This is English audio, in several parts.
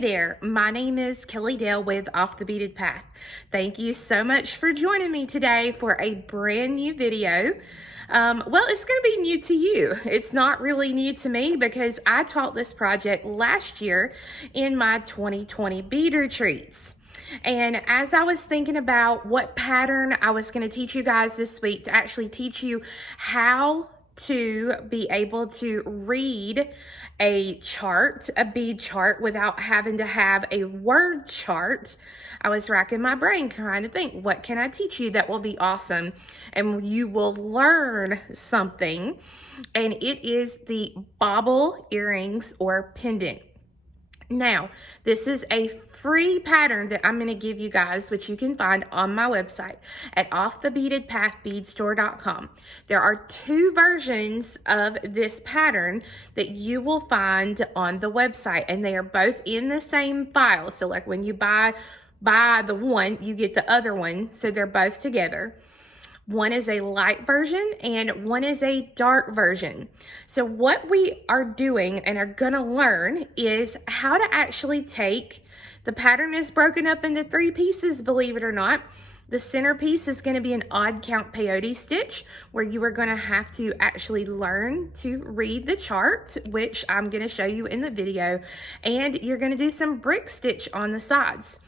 there, my name is Kelly Dale with Off the Beaded Path. Thank you so much for joining me today for a brand new video. Well, it's going to be new to you. It's not really new to me because I taught this project last year in my 2020 bead retreats. And as I was thinking about what pattern I was going to teach you guys this week to actually teach you how to be able to read a chart, a bead chart, without having to have a word chart, I was racking my brain trying to think, what can I teach you that will be awesome and you will learn something? And it is the Bauble earrings or pendant. Now, this is a free pattern that I'm going to give you guys, which you can find on my website at offthebeadedpathbeadstore.com. There are two versions of this pattern that you will find on the website, and they are both in the same file. So like when you buy the one, you get the other one. So they're both together. One is a light version and one is a dark version. So what we are doing and are going to learn is how to actually take, the pattern is broken up into 3 pieces, believe it or not. The center piece is going to be an odd count peyote stitch where you are going to have to actually learn to read the chart, which I'm going to show you in the video. And you're going to do some brick stitch on the sides.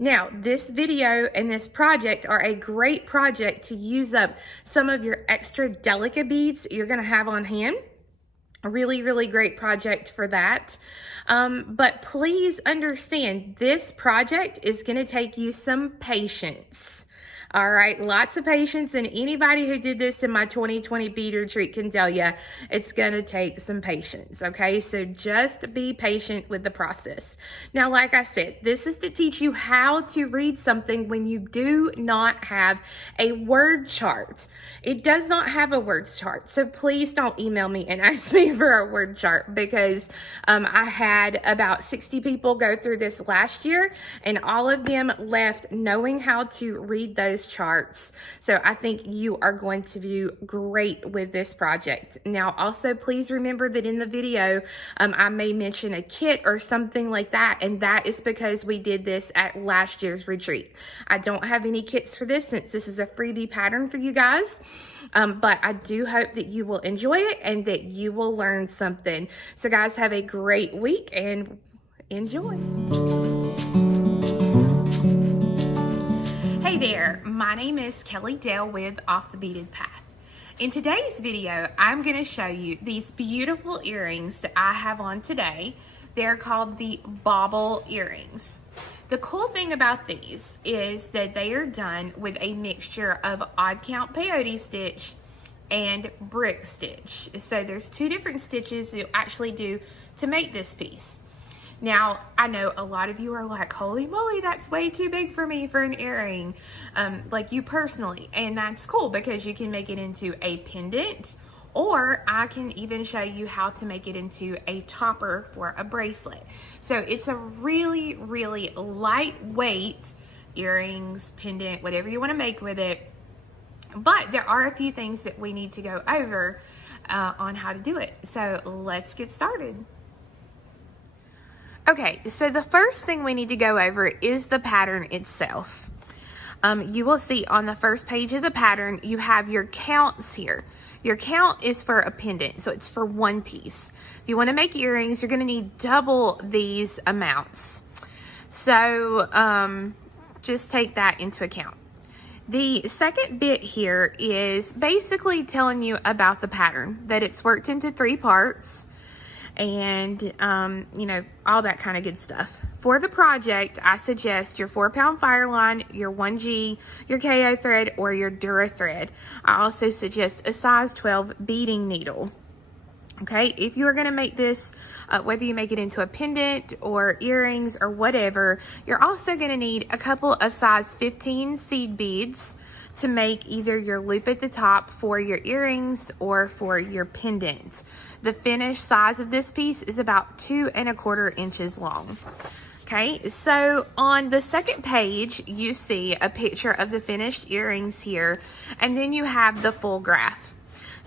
Now, this video and this project are a great project to use up some of your extra Delica beads you're going to have on hand. A really, really great project for that. But please understand, this project is going to take you some patience. All right, lots of patience, and anybody who did this in my 2020 bead retreat can tell you it's going to take some patience, okay? So just be patient with the process. Now, like I said, this is to teach you how to read something when you do not have a word chart. It does not have a words chart, so please don't email me and ask me for a word chart because I had about 60 people go through this last year, and all of them left knowing how to read those charts. So I think you are going to do great with this project. Now, also please remember that in the video, I may mention a kit or something like that, and that is because we did this at last year's retreat. I don't have any kits for this since this is a freebie pattern for you guys. But I do hope that you will enjoy it and that you will learn something. So guys, have a great week and enjoy. Hey there, my name is Kelly Dale with Off the Beaded Path. In today's video, I'm going to show you these beautiful earrings that I have on today. They're called the Bauble earrings. The cool thing about these is that they are done with a mixture of odd count peyote stitch and brick stitch. So there's 2 different stitches that you actually do to make this piece. Now, I know a lot of you are like, holy moly, that's way too big for me for an earring, like you personally. And that's cool because you can make it into a pendant, or I can even show you how to make it into a topper for a bracelet. So it's a really, really lightweight earrings, pendant, whatever you want to make with it. But there are a few things that we need to go over on how to do it. So let's get started. Okay, so the first thing we need to go over is the pattern itself. You will see on the first page of the pattern, you have your counts here. Your count is for a pendant, so it's for 1 piece. If you want to make earrings, you're going to need double these amounts. So just take that into account. The second bit here is basically telling you about the pattern, that it's worked into 3 parts. And, you know, all that kind of good stuff. For the project, I suggest your 4-pound fire line, your 1G, your KO thread, or your Dura thread. I also suggest a size 12 beading needle. Okay, if you are going to make this, whether you make it into a pendant or earrings or whatever, you're also going to need a couple of size 15 seed beads to make either your loop at the top for your earrings or for your pendant. The finished size of this piece is about 2 1/4 inches long. Okay, so on the second page, you see a picture of the finished earrings here, and then you have the full graph.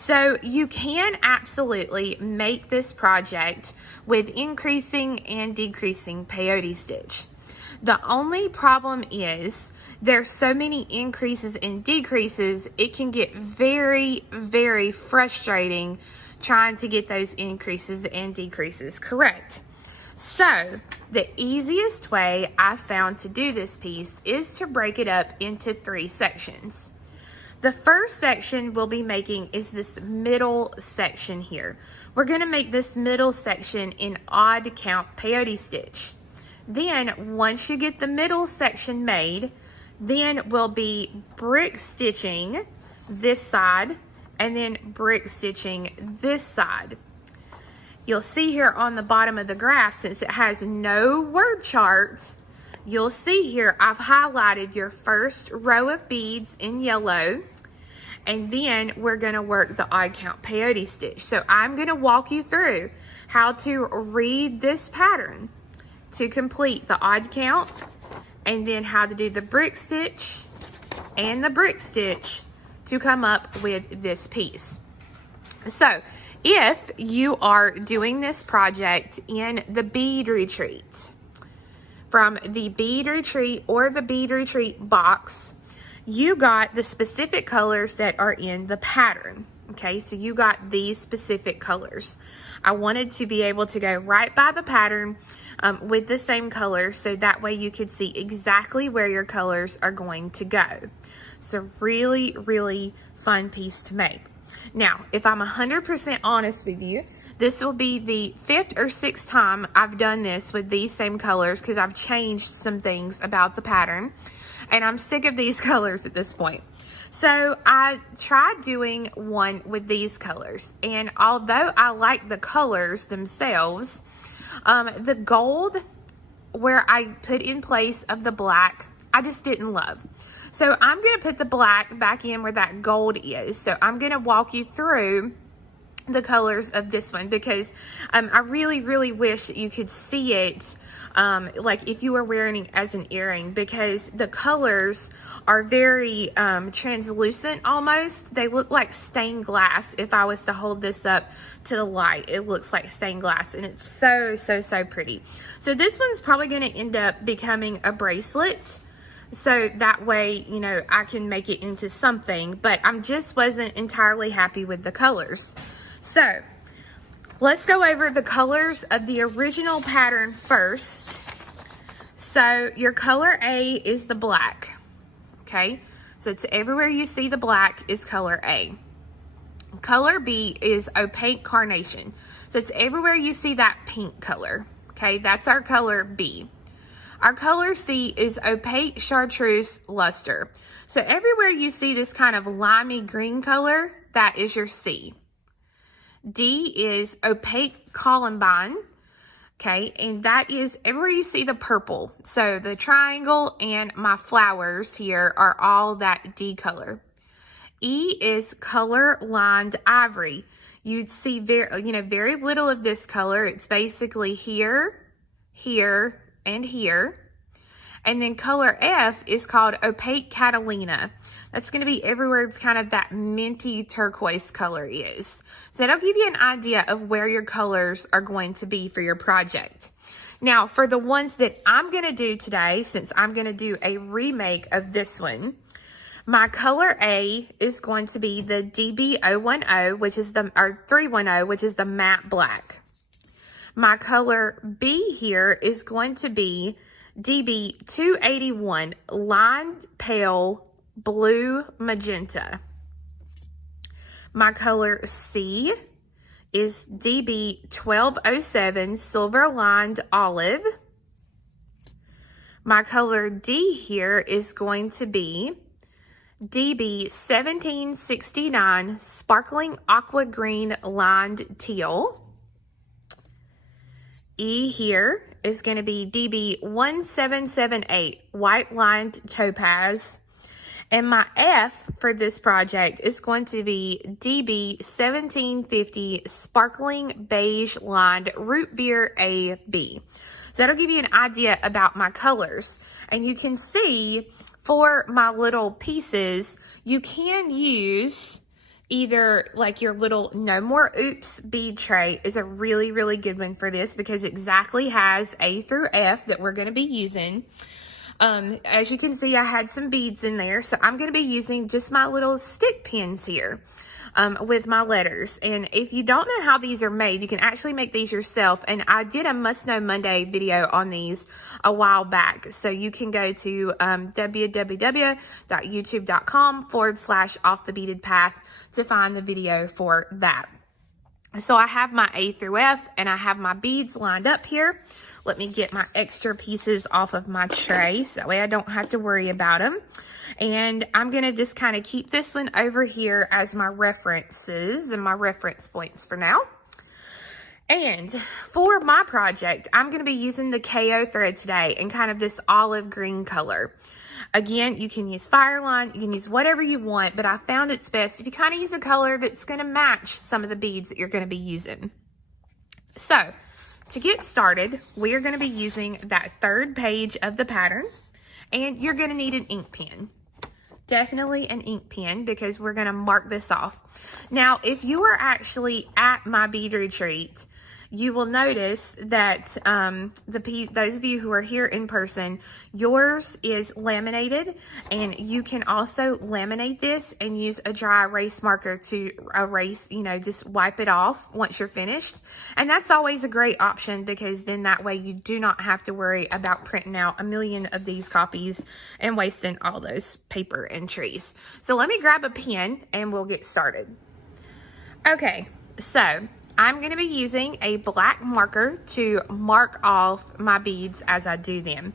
So you can absolutely make this project with increasing and decreasing peyote stitch. The only problem is there's so many increases and decreases, it can get very, very frustrating trying to get those increases and decreases correct. So the easiest way I found to do this piece is to break it up into 3 sections. The first section we'll be making is this middle section here. We're going to make this middle section in odd count peyote stitch. Then once you get the middle section made, then we'll be brick stitching this side and then brick stitching this side. You'll see here on the bottom of the graph, since it has no word chart, you'll see here I've highlighted your first row of beads in yellow, and then we're going to work the odd count peyote stitch. So I'm going to walk you through how to read this pattern to complete the odd count, and then how to do the brick stitch and the brick stitch to come up with this piece. So if you are doing this project in the bead retreat, from the bead retreat or the bead retreat box, you got the specific colors that are in the pattern. Okay, so you got these specific colors. I wanted to be able to go right by the pattern with the same colors, so that way you could see exactly where your colors are going to go. So really, really fun piece to make. Now, if I'm 100% honest with you, this will be the 5th or 6th time I've done this with these same colors, because I've changed some things about the pattern, and I'm sick of these colors at this point. So I tried doing one with these colors, and although I like the colors themselves, the gold where I put in place of the black, I just didn't love. So I'm going to put the black back in where that gold is. So I'm going to walk you through the colors of this one, because I really, really wish that you could see it like if you were wearing it as an earring, because the colors are very translucent almost. They look like stained glass. If I was to hold this up to the light, it looks like stained glass, and it's so, so, so pretty. So this one's probably going to end up becoming a bracelet. So that way, you know, I can make it into something, but I just wasn't entirely happy with the colors. So let's go over the colors of the original pattern first. So your color A is the black, okay? So it's everywhere you see the black is color A. Color B is opaque carnation. So it's everywhere you see that pink color, okay? That's our color B. Our color C is opaque chartreuse luster. So everywhere you see this kind of limey green color, that is your C. D is opaque columbine, okay, and that is everywhere you see the purple. So the triangle and my flowers here are all that D color. E is color lined ivory. You'd see very little of this color. It's basically here, here, and here. And then color F is called opaque Catalina. That's going to be everywhere kind of that minty turquoise color is. So that'll give you an idea of where your colors are going to be for your project. Now, for the ones that I'm going to do today, since I'm going to do a remake of this one, my color A is going to be the DB010, which is or 310, which is the matte black. My color B here is going to be DB281, lined pale blue magenta. My color C is DB1207, silver lined olive. My color D here is going to be DB1769, sparkling aqua green lined teal. E here is going to be DB1778, white lined topaz. And my F for this project is going to be DB1750, sparkling beige lined root beer AB. So that'll give you an idea about my colors. And you can see for my little pieces, you can use either like your little No More Oops bead tray is a really, really good one for this because it exactly has A through F that we're going to be using. As you can see, I had some beads in there, so I'm going to be using just my little stick pins here with my letters. And if you don't know how these are made, you can actually make these yourself. And I did a Must Know Monday video on these a while back. So you can go to www.youtube.com/Off the Beaded Path to find the video for that. So I have my A through F and I have my beads lined up here. Let me get my extra pieces off of my tray so that way I don't have to worry about them. And I'm going to just kind of keep this one over here as my references and my reference points for now. And for my project, I'm going to be using the KO thread today in kind of this olive green color. Again, you can use Fireline, you can use whatever you want, but I found it's best if you kind of use a color that's going to match some of the beads that you're going to be using. So, to get started, we are going to be using that third page of the pattern, and you're going to need an ink pen. Definitely an ink pen because we're going to mark this off. Now, if you are actually at my bead retreat, you will notice that those of you who are here in person, yours is laminated, and you can also laminate this and use a dry erase marker to erase, just wipe it off once you're finished. And that's always a great option because then that way you do not have to worry about printing out a million of these copies and wasting all those paper entries. So let me grab a pen and we'll get started. Okay, so I'm going to be using a black marker to mark off my beads as I do them.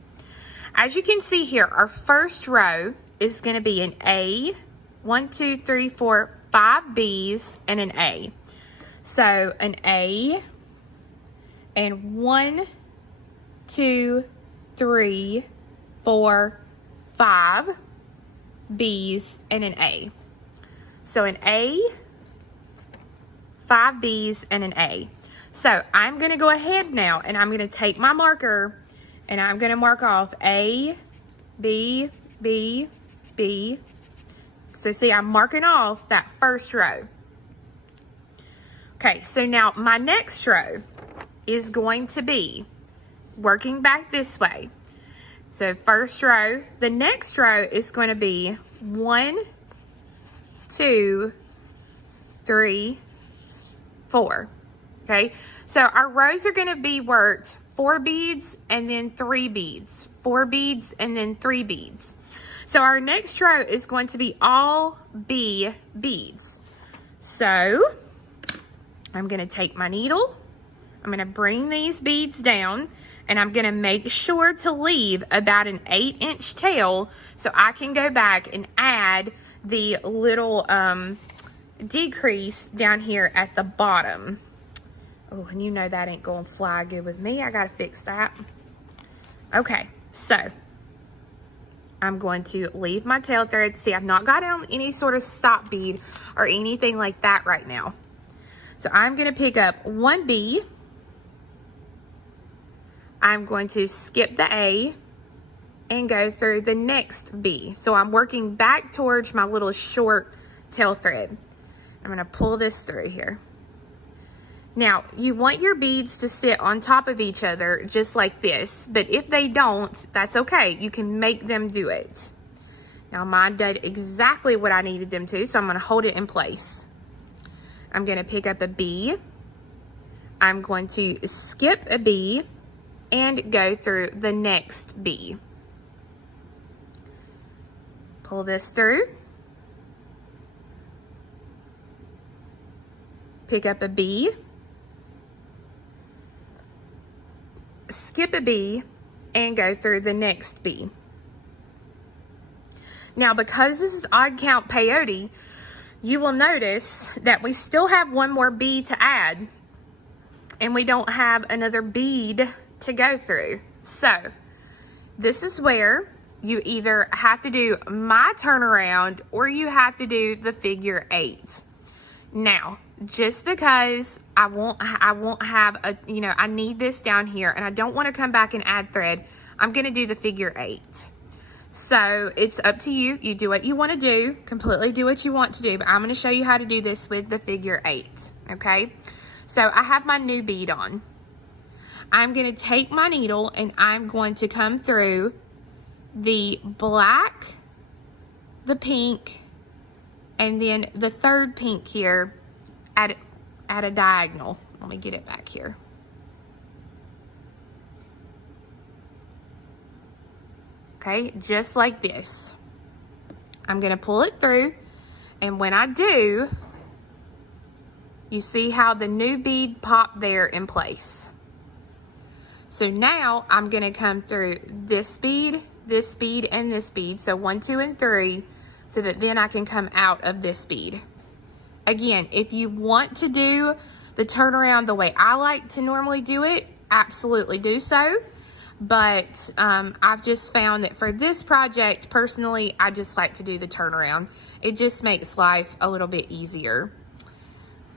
As you can see here, our first row is going to be an A, 1, 2, 3, 4, 5 B's, and an A. So an A, and 1, 2, 3, 4, 5 B's, and an A. So an A, 5 B's, and an A. So I'm going to go ahead now and I'm going to take my marker and I'm going to mark off A, B, B, B. So see, I'm marking off that first row. Okay, so now my next row is going to be working back this way. So first row, the next row is going to be 1, 2, 3, 4. Okay, so our rows are going to be worked 4 beads and then 3 beads, 4 beads and then 3 beads. So our next row is going to be all B beads. So I'm going to take my needle, I'm going to bring these beads down, and I'm going to make sure to leave about an 8-inch tail so I can go back and add the little decrease down here at the bottom. Oh, and you know that ain't gonna fly good with me. I gotta fix that. Okay, so I'm going to leave my tail thread. See, I've not got on any sort of stop bead or anything like that right now. So I'm gonna pick up 1 B. I'm going to skip the A and go through the next B. So I'm working back towards my little short tail thread. I'm going to pull this through here. Now, you want your beads to sit on top of each other just like this, but if they don't, that's okay. You can make them do it. Now, mine did exactly what I needed them to, so I'm going to hold it in place. I'm going to pick up a B. I'm going to skip a B and go through the next B. Pull this through. Pick up a B, skip a B, and go through the next B. Now, because this is odd count peyote, you will notice that we still have one more B to add, and we don't have another bead to go through. So, this is where you either have to do my turnaround or you have to do the figure 8. Now, just because I won't have a, I need this down here and I don't want to come back and add thread, I'm going to do the figure 8. So it's up to you. You do what you want to do, completely do what you want to do, but I'm going to show you how to do this with the figure 8, okay? So I have my new bead on. I'm going to take my needle and I'm going to come through the black, the pink, and then the third pink here at a diagonal. Let me get it back here. Okay, just like this. I'm going to pull it through, and when I do, you see how the new bead popped there in place. So now I'm going to come through this bead, and this bead, so 1, 2, and 3, so that then I can come out of this bead. Again, if you want to do the turnaround the way I like to normally do it, absolutely do so. But I've just found that for this project, personally, I just like to do the turnaround. It just makes life a little bit easier.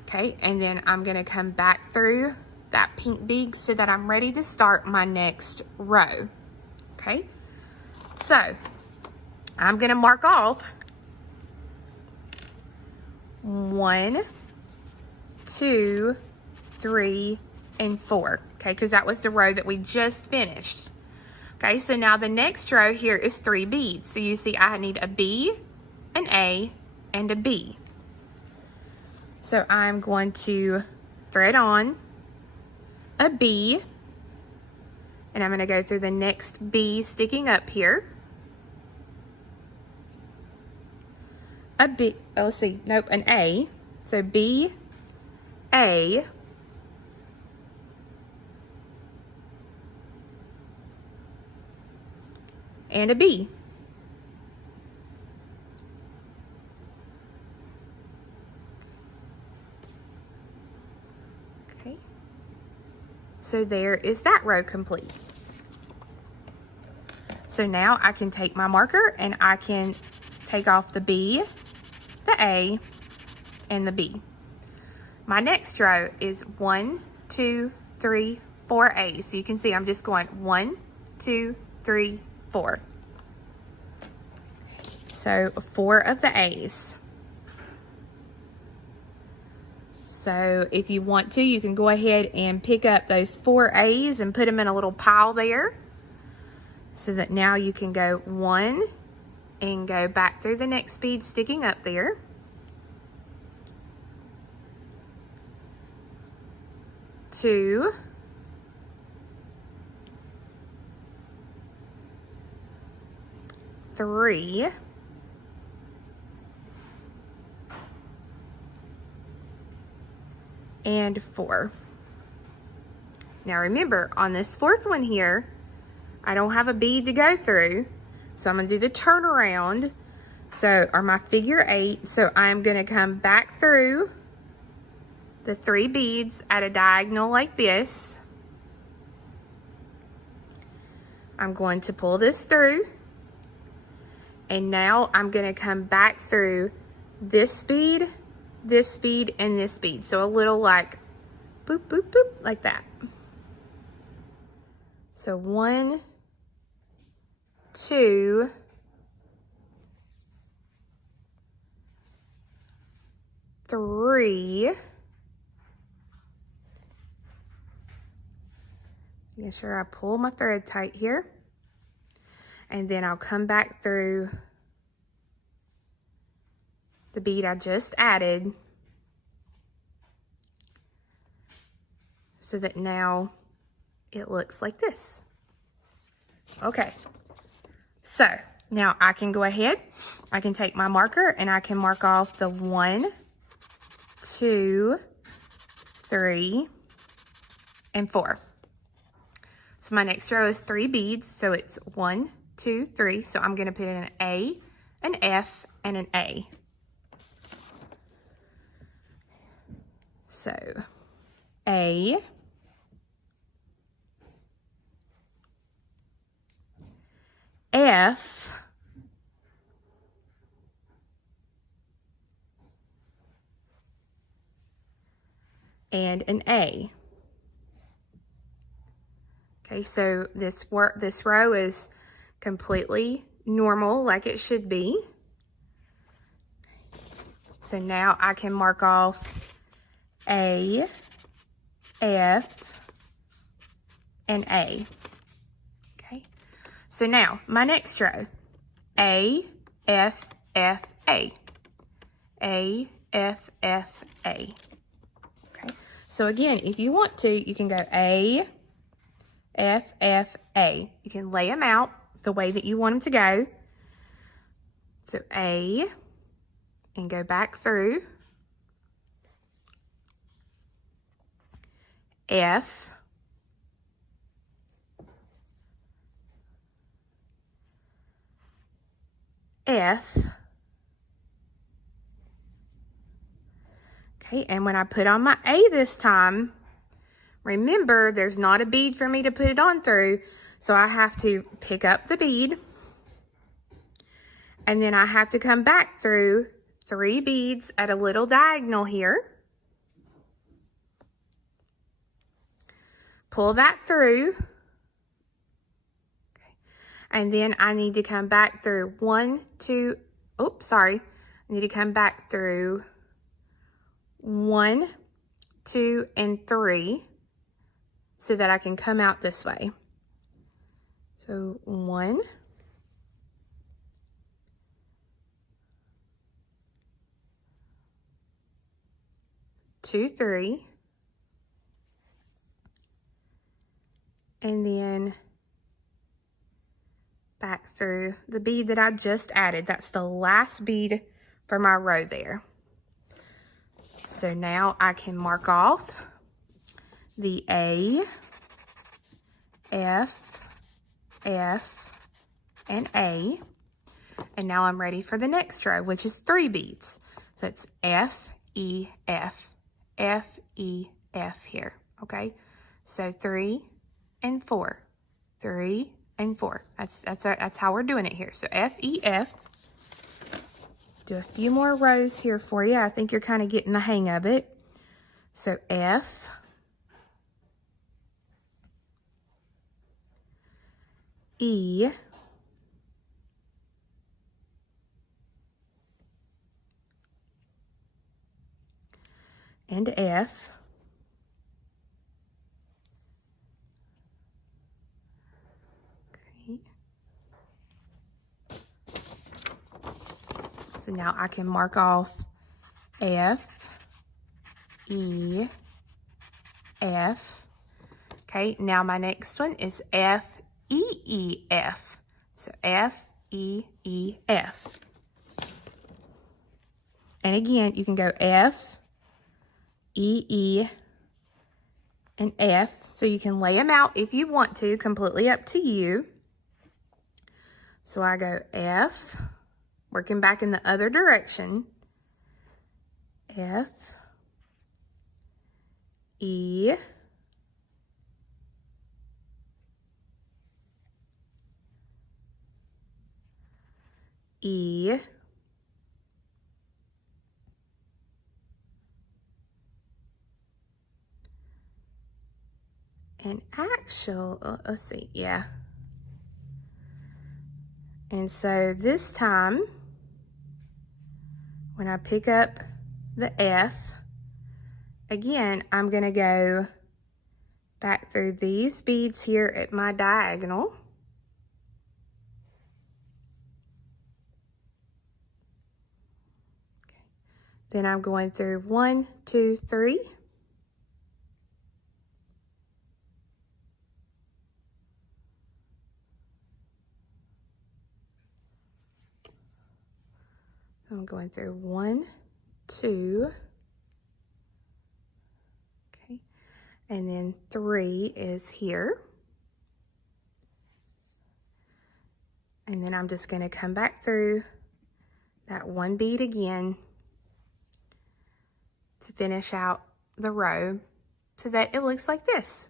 Okay, and then I'm gonna come back through that pink bead so that I'm ready to start my next row. Okay, so I'm gonna mark off 1, 2, 3, and 4. Okay, because that was the row that we just finished. Okay, so now the next row here is 3 beads. So you see I need a B, an A, and a B. So I'm going to thread on a B, and I'm going to go through the next B sticking up here. A B, oh, let's see, nope, an A. So B, A, and a B. Okay, so there is that row complete. So now I can take my marker and I can take off the B, the A, and the B. My next row is 1, 2, 3, 4 A's. So you can see I'm just going 1, 2, 3, 4. So 4 of the A's. So if you want to, you can go ahead and pick up those 4 A's and put them in a little pile there, so that now you can go 1 and go back through the next bead sticking up there. 2, 3, and 4. Now remember, on this 4th one here, I don't have a bead to go through, so I'm going to do the turnaround, or my figure 8. So I'm going to come back through the 3 beads at a diagonal like this. I'm going to pull this through, and now I'm going to come back through this bead, and this bead. So a little like boop, boop, boop, like that. So 1, 2, 3. Make sure I pull my thread tight here. And then I'll come back through the bead I just added, so that now it looks like this. Okay, so now I can go ahead, I can take my marker and I can mark off the 1, 2, 3, and 4. So my next row is 3 beads, so it's 1, 2, 3. So I'm going to put in an A, an F, and an A. So A, F, and an A. Okay, so this row is completely normal like it should be. So now I can mark off A, F, and A. Okay. So now my next row, A, F, F, A. A, F, F, A. Okay. So again, if you want to, you can go A, F, F, A. You can lay them out the way that you want them to go. So A, and go back through. F, F. Okay, and when I put on my A this time, remember there's not a bead for me to put it on through, so I have to pick up the bead, and then I have to come back through 3 beads at a little diagonal here. Pull that through. Okay. And then I need to come back through 1, 2, oops, sorry. I need to come back through 1, 2, and 3 so that I can come out this way. So 1, 2, 3, and then back through the bead that I just added. That's the last bead for my row there. So now I can mark off the A, F, F, and A. And now I'm ready for the next row, which is 3 beads. So it's F, E, F, F, E, F here, okay? So 3 and 4, 3 and 4. That's how we're doing it here. So F, E, F. Do a few more rows here for you. I think you're kind of getting the hang of it. So F, E, and F. Okay. So now I can mark off F, E, F. Okay, now my next one is F, E, E, F. So F, E, E, F. And again, you can go F, E, E, and F. So you can lay them out if you want to, completely up to you. So I go F, working back in the other direction. F, E, E, and let's see, yeah. And so this time, when I pick up the F, again, I'm gonna go back through these beads here at my diagonal. Then I'm going through 1, 2, 3. I'm going through 1, 2. Okay. And then 3 is here. And then I'm just going to come back through that 1 bead again to finish out the row so that it looks like this.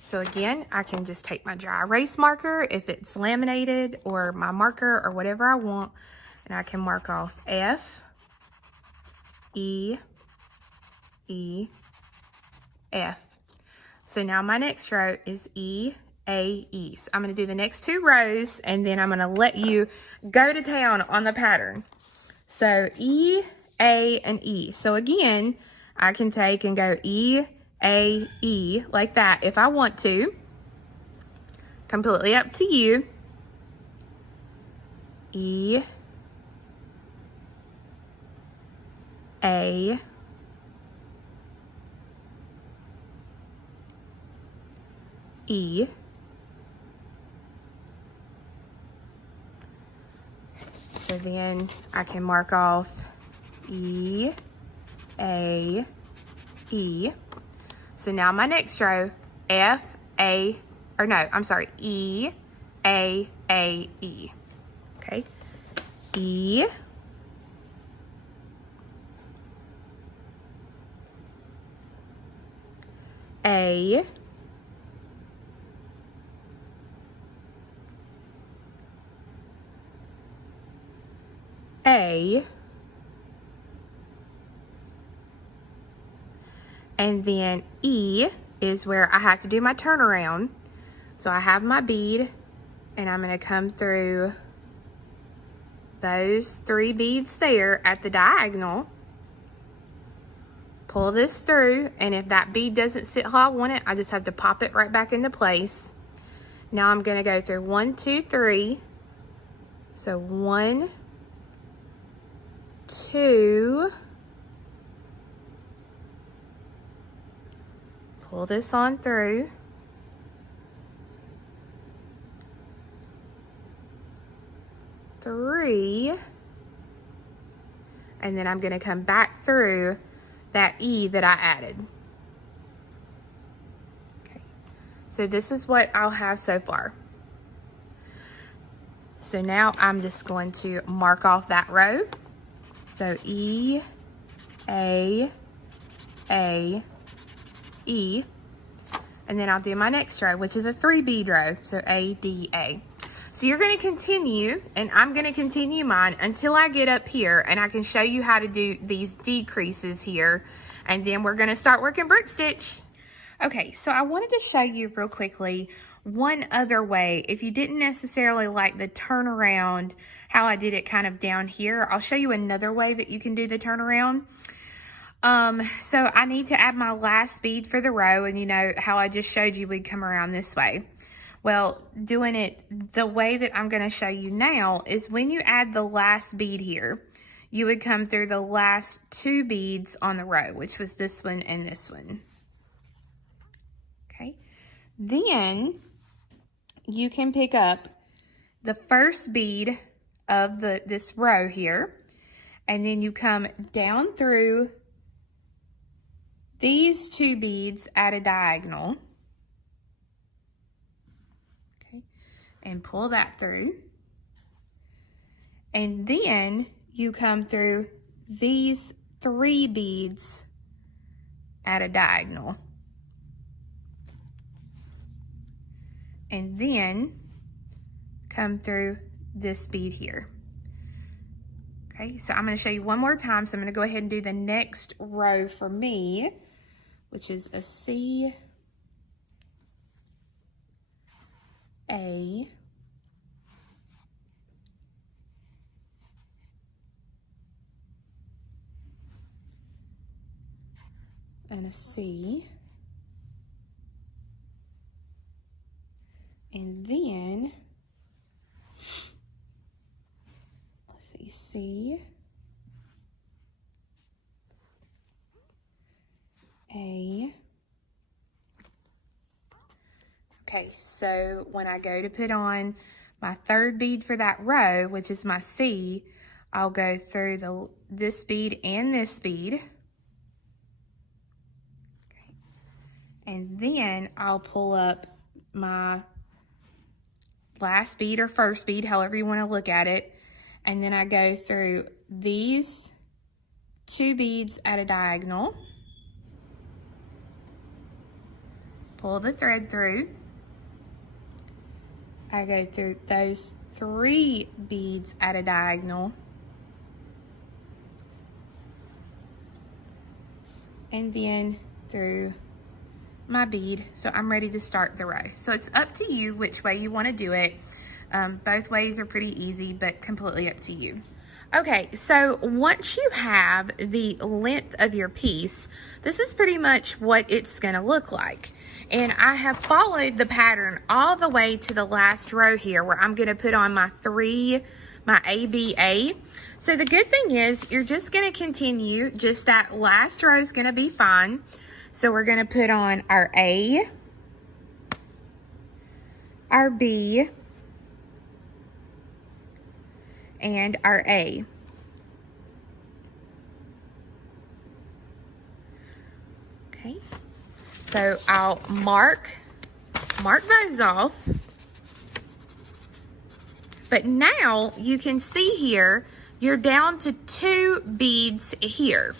So again, I can just take my dry erase marker if it's laminated, or my marker, or whatever I want, and I can mark off F, E, E, F. So now my next row is E, A, E. So I'm going to do the next 2 rows, and then I'm going to let you go to town on the pattern. So E, A, and E. So again, I can take and go E, A, E, like that if I want to. Completely up to you. E, A, E. So then I can mark off E, A, E. So now my next row, F, A, or no, I'm sorry, E, A, E. Okay, E, A, A, and then E is where I have to do my turnaround. So I have my bead, and I'm going to come through those 3 beads there at the diagonal. Pull this through, and if that bead doesn't sit how I want it, I just have to pop it right back into place. Now I'm going to go through 1, 2, 3. So 1, 2, pull this on through, 3, and then I'm going to come back through that E that I added. Okay, so this is what I'll have so far. So now I'm just going to mark off that row. So E, A, E, and then I'll do my next row, which is a 3 bead row, so A, D, A. So you're going to continue, and I'm going to continue mine until I get up here, and I can show you how to do these decreases here, and then we're going to start working brick stitch. Okay, so I wanted to show you real quickly one other way. If you didn't necessarily like the turnaround, how I did it kind of down here, I'll show you another way that you can do the turnaround. So I need to add my last bead for the row, and you know how I just showed you we'd come around this way. Well, doing it the way that I'm going to show you now is when you add the last bead here, you would come through the last 2 beads on the row, which was this one and this one. Okay. Then you can pick up the first bead of this row here, and then you come down through these 2 beads at a diagonal. Okay, and pull that through. And then you come through these 3 beads at a diagonal. And then come through this bead here. Okay, so I'm going to show you one more time. So I'm going to go ahead and do the next row for me, which is a C, A, and a C, and then let's see, C, A. Okay, so when I go to put on my 3rd bead for that row, which is my C, I'll go through this bead and this bead. Okay. And then I'll pull up my last bead or first bead, however you want to look at it. And then I go through these 2 beads at a diagonal. Pull the thread through. I go through those 3 beads at a diagonal. And then through my bead, so I'm ready to start the row. So it's up to you which way you want to do it. Both ways are pretty easy, but completely up to you. Okay, so once you have the length of your piece, this is pretty much what it's gonna look like. And I have followed the pattern all the way to the last row here where I'm gonna put on my ABA. So the good thing is you're just gonna continue, just that last row is gonna be fine. So we're gonna put on our A, our B, and our A. Okay, so I'll mark those off. But now you can see here, you're down to 2 beads here.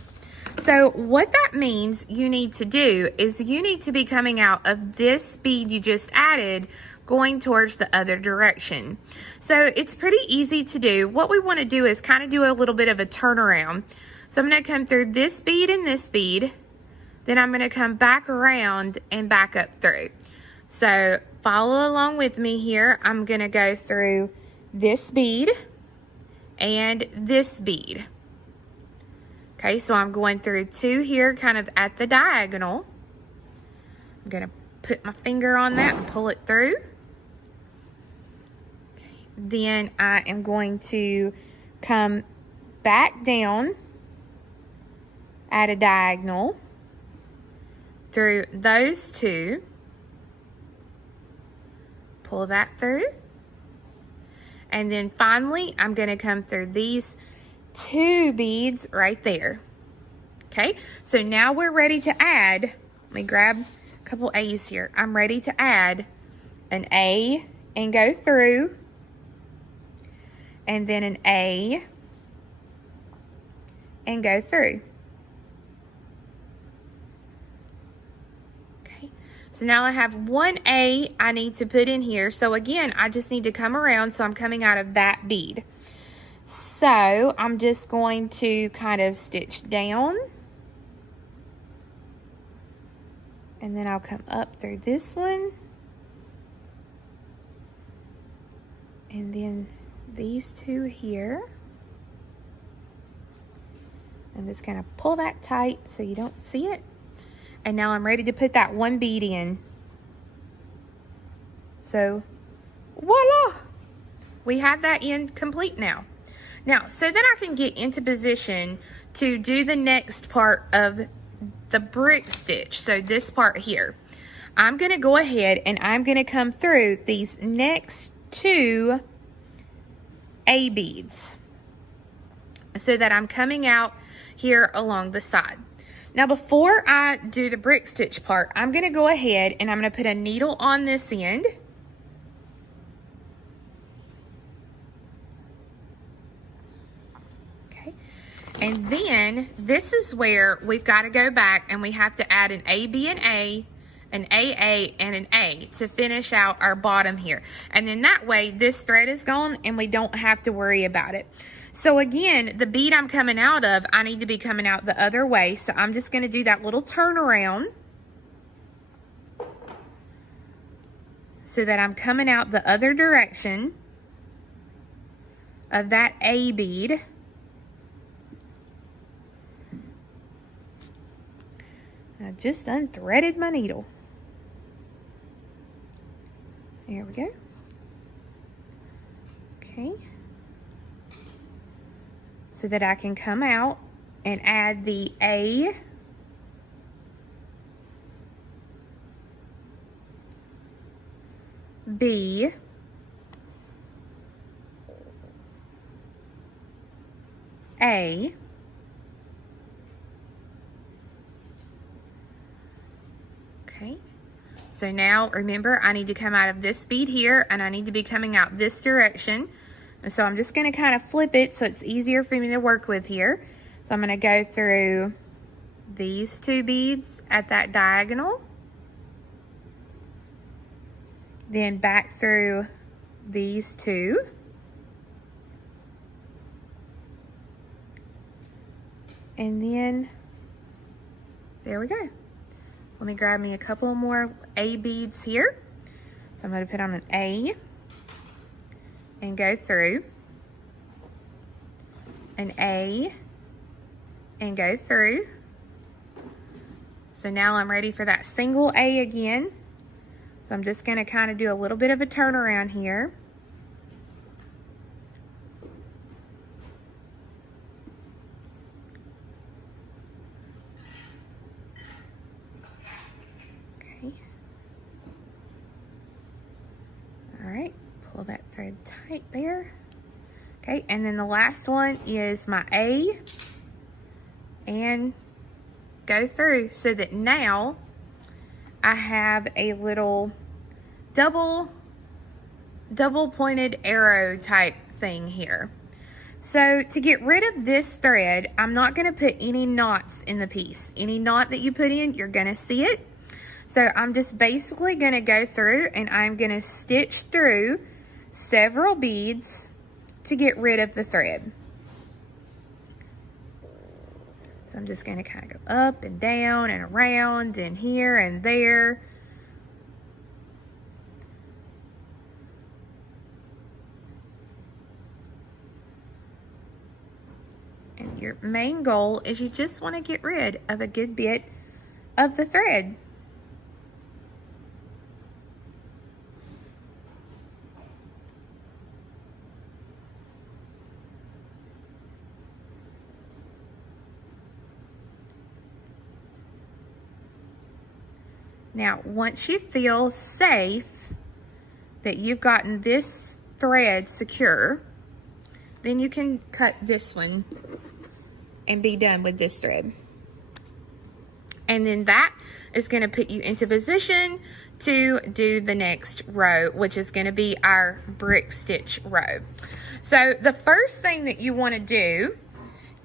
So what that means you need to do is you need to be coming out of this bead you just added, going towards the other direction. So it's pretty easy to do. What we want to do is kind of do a little bit of a turnaround. So I'm going to come through this bead and this bead, then I'm going to come back around and back up through. So follow along with me here. I'm going to go through this bead and this bead. Okay, so I'm going through 2 here kind of at the diagonal. I'm going to put my finger on that and pull it through. Then I am going to come back down at a diagonal through those 2. Pull that through. And then finally, I'm going to come through these 2 beads right there. Okay, so now we're ready to add, let me grab a couple A's here. I'm ready to add an A and go through, and then an A and go through. Okay, so now I have 1 A I need to put in here. So again, I just need to come around, so I'm coming out of that bead. So I'm just going to kind of stitch down, and then I'll come up through this one, and then these 2 here. I'm just gonna pull that tight so you don't see it. And now I'm ready to put that 1 bead in. So voila, we have that in complete now. Now, so that I can get into position to do the next part of the brick stitch, so this part here, I'm gonna go ahead and I'm gonna come through these next 2 A beads so that I'm coming out here along the side. Now, before I do the brick stitch part, I'm gonna go ahead and I'm gonna put a needle on this end. And then this is where we've got to go back and we have to add an AB and A, an AA and an A to finish out our bottom here. And then that way this thread is gone and we don't have to worry about it. So again, the bead I'm coming out of, I need to be coming out the other way. So I'm just going to do that little turnaround so that I'm coming out the other direction of that A bead. I just unthreaded my needle. There we go. Okay. So that I can come out and add the A, B, A, okay. So now remember, I need to come out of this bead here and I need to be coming out this direction. And so I'm just going to kind of flip it so it's easier for me to work with here. So I'm going to go through these 2 beads at that diagonal. Then back through these 2. And then, there we go. Let me grab me a couple more A beads here. So I'm going to put on an A and go through, an A and go through. So now I'm ready for that single A again. So I'm just going to kind of do a little bit of a turnaround here. Okay. All right, pull that thread tight there. Okay, and then the last one is my A and go through, so that now I have a little double pointed arrow type thing here. So to get rid of this thread, I'm not going to put any knots in the piece. Any knot that you put in, you're going to see it. So I'm just basically going to go through and I'm going to stitch through several beads to get rid of the thread. So I'm just going to kind of go up and down and around and here and there. And your main goal is you just want to get rid of a good bit of the thread. Now, once you feel safe that you've gotten this thread secure, then you can cut this one and be done with this thread. And then that is going to put you into position to do the next row, which is going to be our brick stitch row. So the first thing that you want to do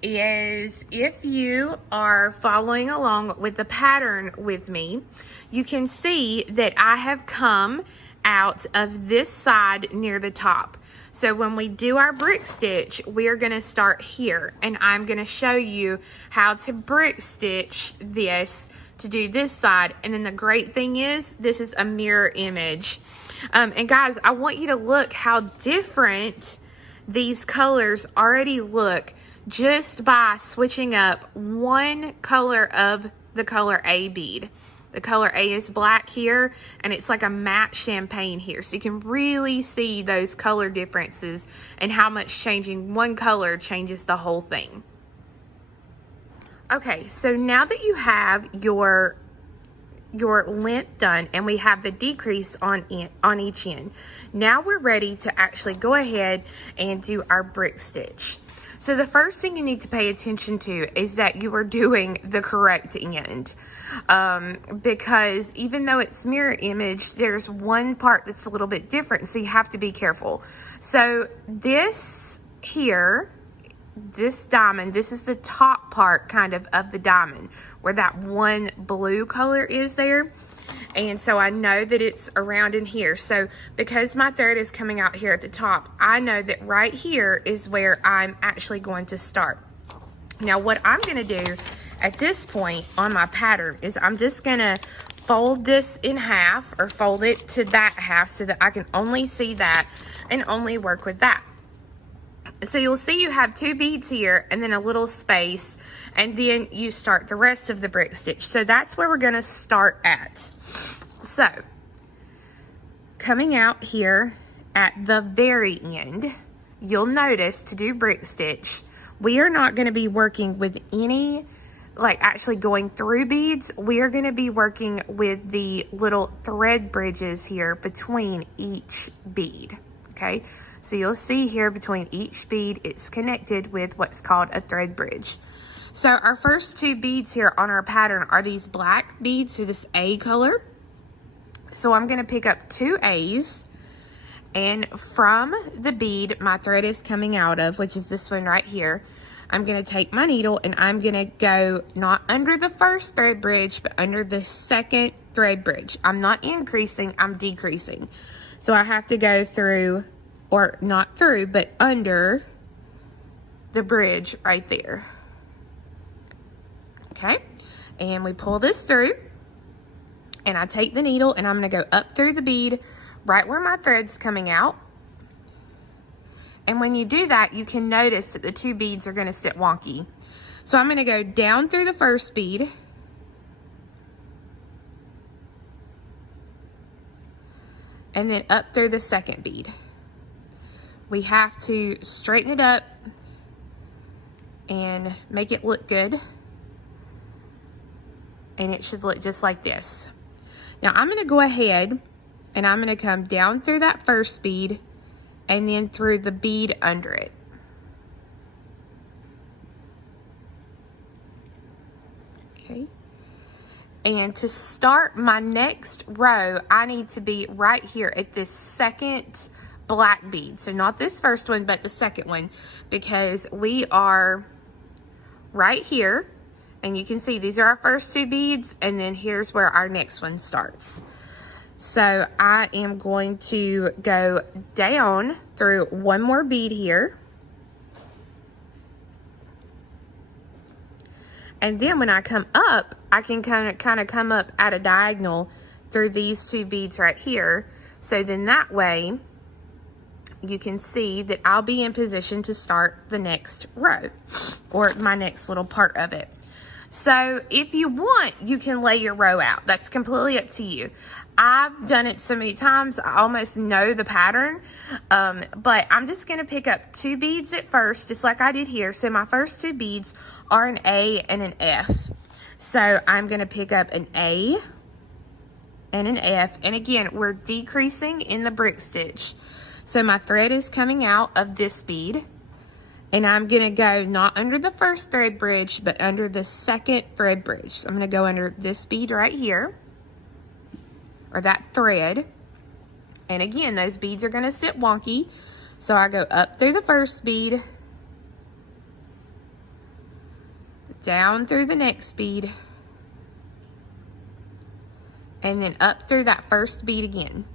is, if you are following along with the pattern with me, you can see that I have come out of this side near the top. So when we do our brick stitch, we are going to start here, and I'm going to show you how to brick stitch this to do this side. And then the great thing is, this is a mirror image. And guys, I want you to look how different these colors already look just by switching up one color of the color A bead. The color A is black here, and it's like a matte champagne here. So you can really see those color differences and how much changing one color changes the whole thing. Okay, so now that you have your length done and we have the decrease on each end, now we're ready to actually go ahead and do our brick stitch. So the first thing you need to pay attention to is that you are doing the correct end. Because even though it's mirror image, there's one part that's a little bit different, so you have to be careful. So this here, this diamond, this is the top part kind of the diamond, where that one blue color is there. And so I know that it's around in here. So because my thread is coming out here at the top, I know that right here is where I'm actually going to start. Now what I'm going to do at this point on my pattern is I'm just going to fold this in half, or fold it to that half, so that I can only see that and only work with that. So you'll see you have two beads here and then a little space, and then you start the rest of the brick stitch. So that's where we're going to start at. So coming out here at the very end, you'll notice to do brick stitch, we are not going to be working with any, like actually going through beads. We are going to be working with the little thread bridges here between each bead. Okay, so you'll see here between each bead, it's connected with what's called a thread bridge. So our first two beads here on our pattern are these black beads, so this A color. So I'm going to pick up two A's, and from the bead my thread is coming out of, which is this one right here, I'm going to take my needle and I'm going to go not under the first thread bridge, but under the second thread bridge. I'm not increasing, I'm decreasing. So I have to go through, or not through, but under the bridge right there. Okay, and we pull this through. And I take the needle and I'm going to go up through the bead right where my thread's coming out. And when you do that, you can notice that the two beads are going to sit wonky. So I'm going to go down through the first bead. And then up through the second bead. We have to straighten it up and make it look good. And it should look just like this. Now I'm going to go ahead and I'm going to come down through that first bead and then through the bead under it. Okay. And to start my next row, I need to be right here at this second black bead. So not this first one, but the second one, because we are right here. And you can see these are our first two beads, and then here's where our next one starts. So I am going to go down through one more bead here. And then when I come up, I can kind of come up at a diagonal through these two beads right here. So then that way, you can see that I'll be in position to start the next row, or my next little part of it. So if you want, you can lay your row out. That's completely up to you. I've done it so many times, I almost know the pattern. But I'm just going to pick up two beads at first, just like I did here. So my first two beads are an A and an F. So I'm going to pick up an A and an F. And again, we're decreasing in the brick stitch. So my thread is coming out of this bead. And I'm going to go not under the first thread bridge, but under the second thread bridge. So I'm going to go under this bead right here, or that thread. And again, those beads are going to sit wonky. So I go up through the first bead, down through the next bead, and then up through that first bead again.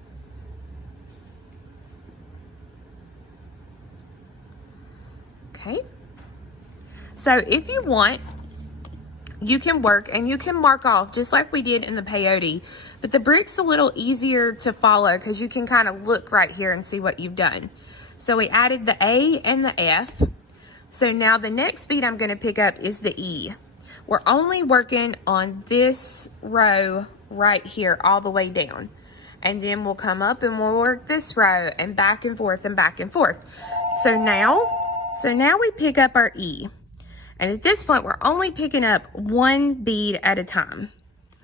Okay, so if you want, you can work and you can mark off just like we did in the peyote, but the brick's a little easier to follow because you can kind of look right here and see what you've done. So we added the A and the F. So now the next bead I'm going to pick up is the E. We're only working on this row right here all the way down. And then we'll come up and we'll work this row and back and forth and back and forth. So now we pick up our E. And at this point, we're only picking up one bead at a time.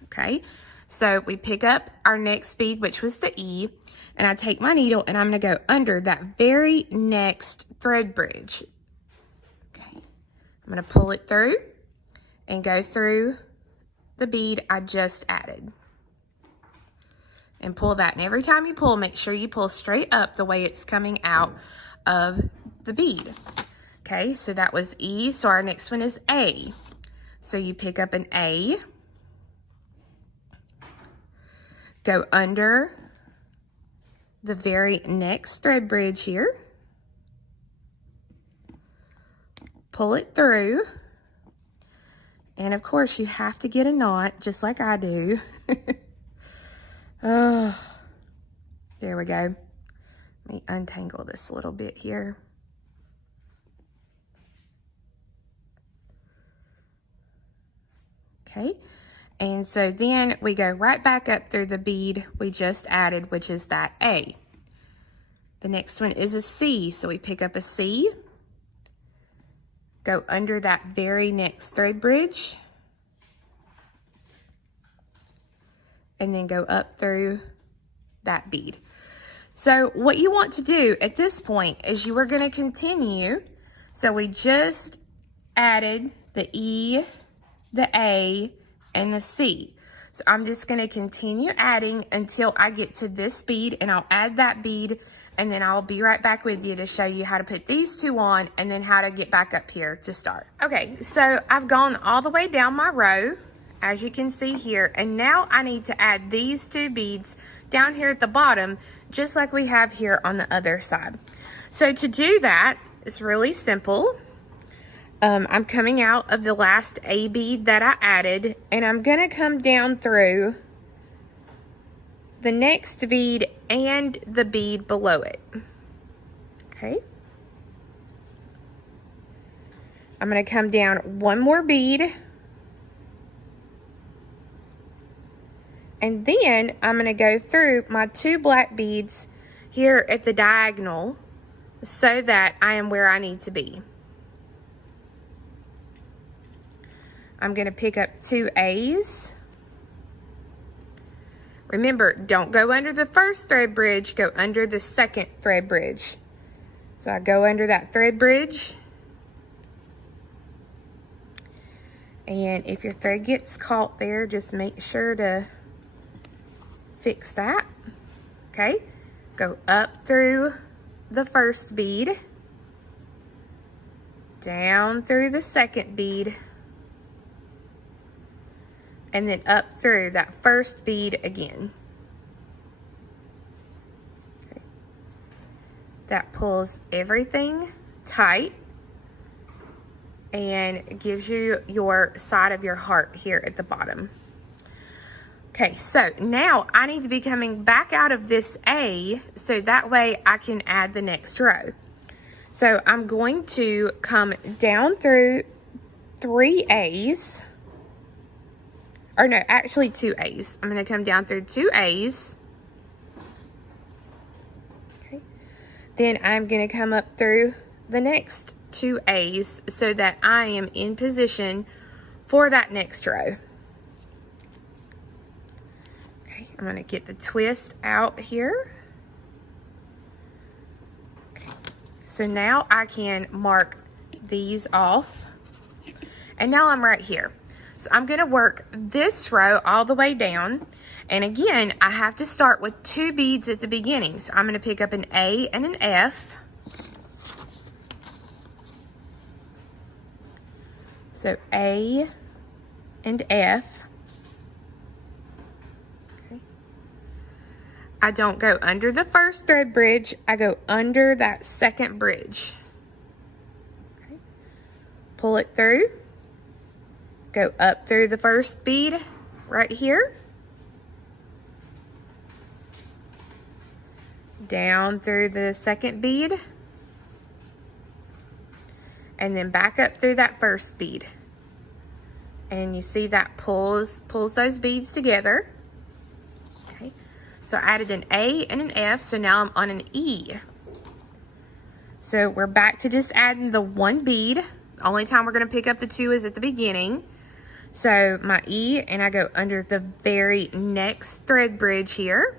Okay, so we pick up our next bead, which was the E, and I take my needle and I'm going to go under that very next thread bridge. Okay, I'm going to pull it through and go through the bead I just added. And pull that. And every time you pull, make sure you pull straight up the way it's coming out of the bead. Okay, so that was E. So our next one is A. So you pick up an A, go under the very next thread bridge here, pull it through, and of course you have to get a knot just like I do. Oh, there we go. Let me untangle this a little bit here. Okay, and so then we go right back up through the bead we just added, which is that A. The next one is a C, so we pick up a C, go under that very next thread bridge, and then go up through that bead. So what you want to do at this point is you are going to continue. So we just added the E, the A, and the C. So I'm just going to continue adding until I get to this bead, and I'll add that bead, and then I'll be right back with you to show you how to put these two on and then how to get back up here to start. Okay, so I've gone all the way down my row, as you can see here, and now I need to add these two beads down here at the bottom, just like we have here on the other side. So to do that, it's really simple. I'm coming out of the last A bead that I added, and I'm going to come down through the next bead and the bead below it. Okay. I'm going to come down one more bead. And then I'm going to go through my 2 black beads here at the diagonal so that I am where I need to be. I'm going to pick up 2 A's. Remember, don't go under the first thread bridge, go under the second thread bridge. So I go under that thread bridge. And if your thread gets caught there, just make sure to fix that. Okay, go up through the first bead, down through the second bead, and then up through that first bead again. Okay. That pulls everything tight and gives you your side of your heart here at the bottom. Okay, so now I need to be coming back out of this A so that way I can add the next row. So I'm going to come down through 3 A's. Or no, actually 2 A's. I'm going to come down through 2 A's. Okay. Then I'm going to come up through the next 2 A's so that I am in position for that next row. Okay, I'm going to get the twist out here. Okay. So now I can mark these off. And now I'm right here. So I'm going to work this row all the way down. And again, I have to start with 2 beads at the beginning. So I'm going to pick up an A and an F. So A and F. Okay. I don't go under the first thread bridge. I go under that second bridge. Okay. Pull it through. Go up through the first bead right here. Down through the second bead. And then back up through that first bead. And you see that pulls those beads together. Okay. So I added an A and an F, so now I'm on an E. So we're back to just adding the 1 bead. The only time we're going to pick up the 2 is at the beginning. So my E, and I go under the very next thread bridge here.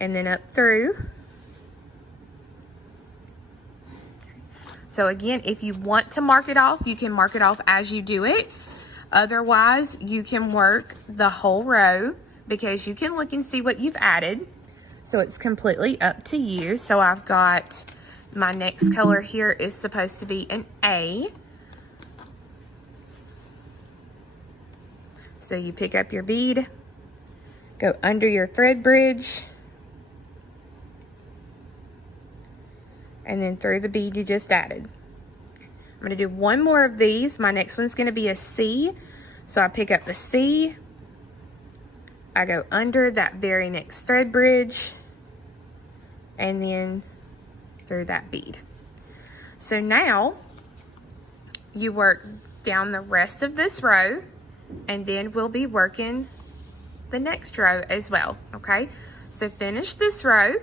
And then up through. So again, if you want to mark it off, you can mark it off as you do it. Otherwise, you can work the whole row because you can look and see what you've added. So it's completely up to you. So I've got my next color here is supposed to be an A. So you pick up your bead, go under your thread bridge, and then through the bead you just added. I'm going to do 1 more of these. My next one's going to be a C. So I pick up the C, I go under that very next thread bridge, and then through that bead. So now you work down the rest of this row, and then we'll be working the next row as well. Okay, so finish this row,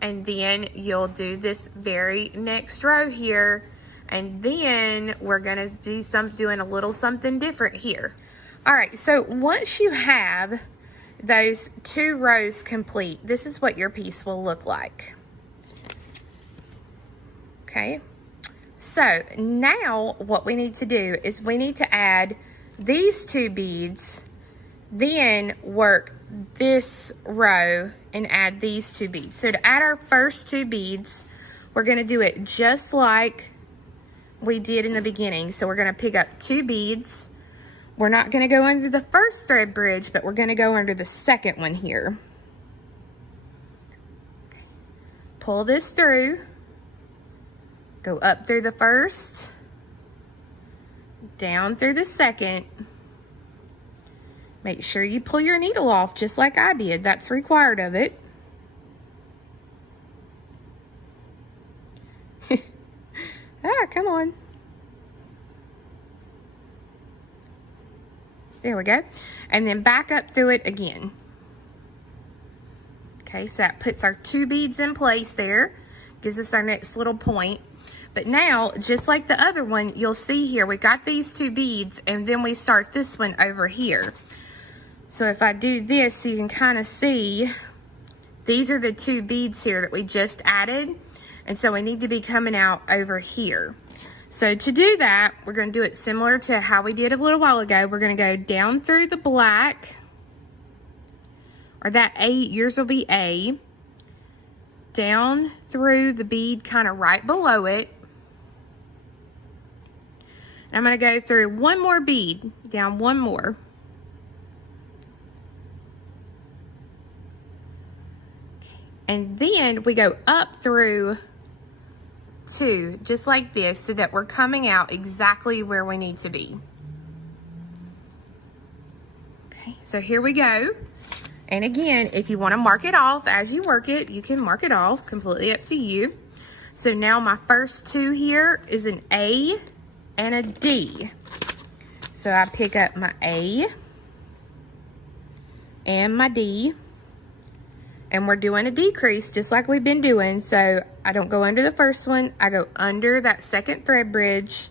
and then you'll do this very next row here, and then we're gonna do doing a little something different here. All right, so once you have those 2 rows complete, this is what your piece will look like. Okay, so now what we need to do is we need to add these 2 beads, then work this row and add these 2 beads. So to add our first 2 beads, we're going to do it just like we did in the beginning. So we're going to pick up 2 beads. We're not going to go under the first thread bridge, but we're going to go under the second one here. Pull this through, go up through the first, down through the second, Make sure you pull your needle off just like I did. That's required of it. Ah, come on. There we go. And then back up through it again. Okay, so that puts our 2 beads in place there. Gives us our next little point. But now, just like the other one, you'll see here, we got these 2 beads, and then we start this one over here. So if I do this, you can kind of see, these are the 2 beads here that we just added. And so we need to be coming out over here. So to do that, we're going to do it similar to how we did a little while ago. We're going to go down through the black, or that A, yours will be A, down through the bead kind of right below it. And I'm going to go through one more bead, down one more. And then we go up through 2, just like this, so that we're coming out exactly where we need to be. Okay, so here we go. And again, if you want to mark it off as you work it, you can mark it off, completely up to you. So now my first 2 here is an A and a D. So I pick up my A and my D. And we're doing a decrease just like we've been doing. So I don't go under the first one. I go under that second thread bridge.